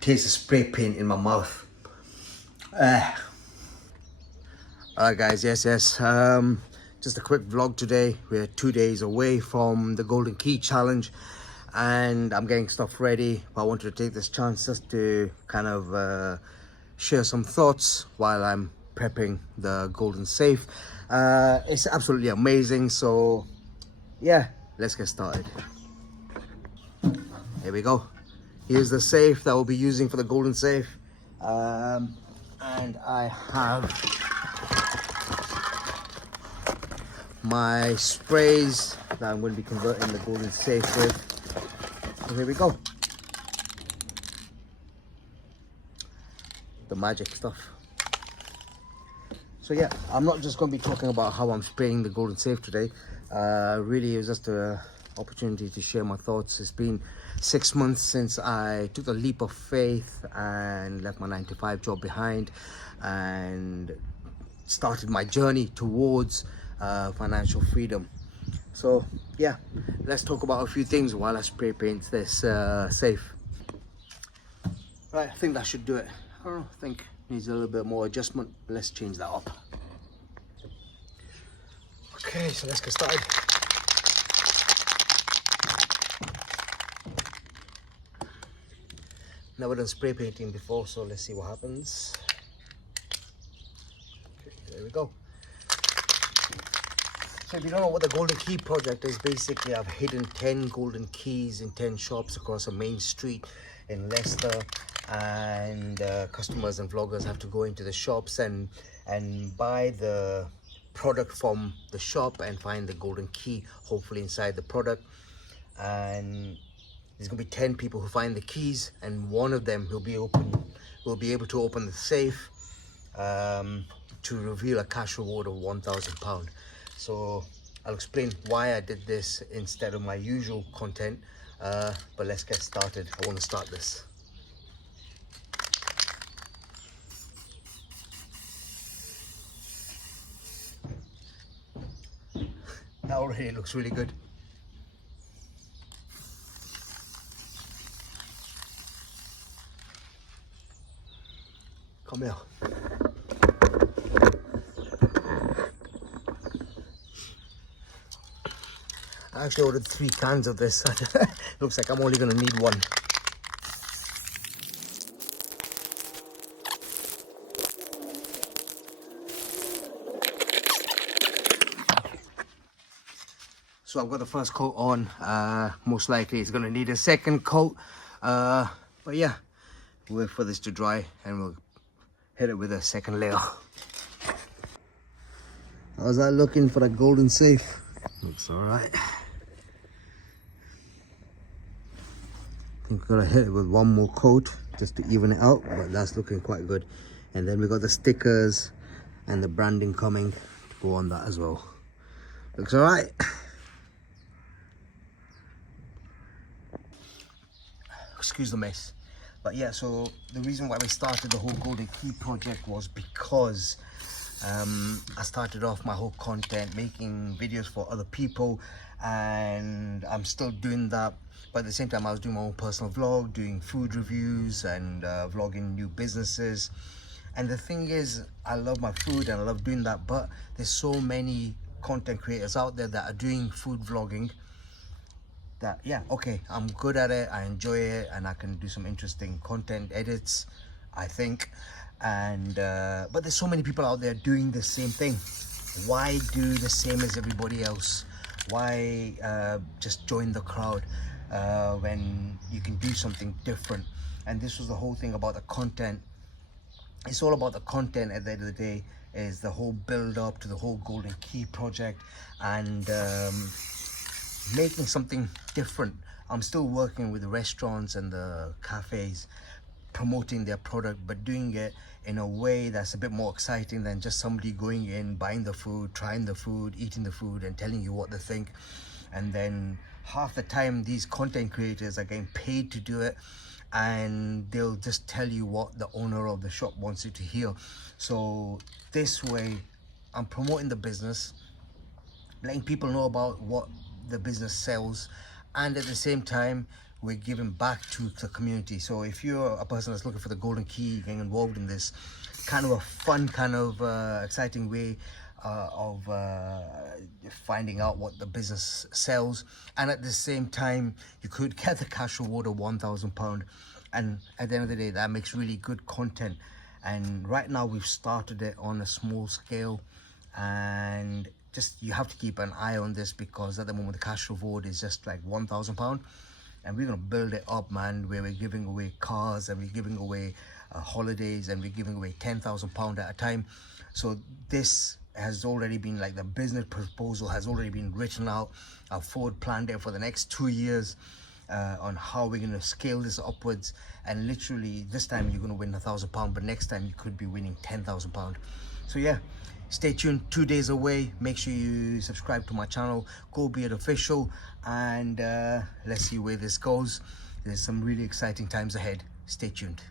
Taste of spray paint in my mouth. Alright guys, yes, just a quick vlog today. We're 2 days away from the Golden Key Challenge and I'm getting stuff ready. I wanted to take this chance just to kind of share some thoughts while I'm prepping the Golden Safe. It's absolutely amazing, so yeah, let's get started. Here we go. Here's the safe that we'll be using for the Golden Safe. And I have my sprays that I'm going to be converting the Golden Safe with. So here we go. The magic stuff. So yeah, I'm not just going to be talking about how I'm spraying the Golden Safe today. Really, it was just an opportunity to share my thoughts. It's been 6 months since I took a leap of faith and left my 9-to-5 job behind and started my journey towards financial freedom. So yeah, let's talk about a few things while I spray paint this safe. Right, I think that should do it. I don't know, I think needs a little bit more adjustment. Let's change that up. Okay, so let's get started. Never done spray painting before, so let's see what happens. Okay, there we go. So if you don't know what the Golden Key project is, basically I've hidden 10 golden keys in 10 shops across a main street in Leicester, and customers and vloggers have to go into the shops and buy the product from the shop and find the golden key, hopefully inside the product. And there's gonna be 10 people who find the keys, and one of them will be able to open the safe to reveal a cash reward of £1,000. So I'll explain why I did this instead of my usual content, but let's get started. I want to start this. That already looks really good. Come here. I actually ordered 3 cans of this. Looks like I'm only going to need 1. So I've got the first coat on. Most likely it's going to need a second coat. But yeah, we'll wait for this to dry and we'll hit it with a second layer. How's that looking for a Golden Safe? Looks alright. I think we're gonna hit it with 1 more coat just to even it out, but that's looking quite good. And then we got the stickers and the branding coming to go on that as well. Looks alright. Excuse the mess. But yeah, so the reason why we started the whole Golden Key project was because I started off my whole content making videos for other people, and I'm still doing that, but at the same time I was doing my own personal vlog, doing food reviews and vlogging new businesses. And the thing is, I love my food and I love doing that, but there's so many content creators out there that are doing food vlogging that, yeah, okay, I'm good at it, I enjoy it, and I can do some interesting content edits, I think. And but there's so many people out there doing the same thing. Why do the same as everybody else? Why just join the crowd when you can do something different? And this was the whole thing about the content. It's all about the content at the end of the day, is the whole build up to the whole Golden Key project, and making something different. I'm still working with the restaurants and the cafes, promoting their product, but doing it in a way that's a bit more exciting than just somebody going in, buying the food, trying the food, eating the food and telling you what they think. And then half the time these content creators are getting paid to do it, and they'll just tell you what the owner of the shop wants you to hear. So this way I'm promoting the business, letting people know about what the business sells, and at the same time we're giving back to the community. So if you're a person that's looking for the golden key, getting involved in this kind of a fun, kind of exciting way of finding out what the business sells, and at the same time you could get the cash reward of £1,000, and at the end of the day that makes really good content. And right now we've started it on a small scale, and just you have to keep an eye on this, because at the moment the cash reward is just like £1,000, and we're gonna build it up, man, where we're giving away cars, and we're giving away holidays, and we're giving away £10,000 at a time. So this has already been, like, the business proposal has already been written out. I've forward planned it for the next 2 years on how we're going to scale this upwards, and literally this time you're going to win £1,000, but next time you could be winning £10,000. So yeah, stay tuned. 2 days away. Make sure you subscribe to my channel, Go Beard Official, and let's see where this goes. There's some really exciting times ahead. Stay tuned.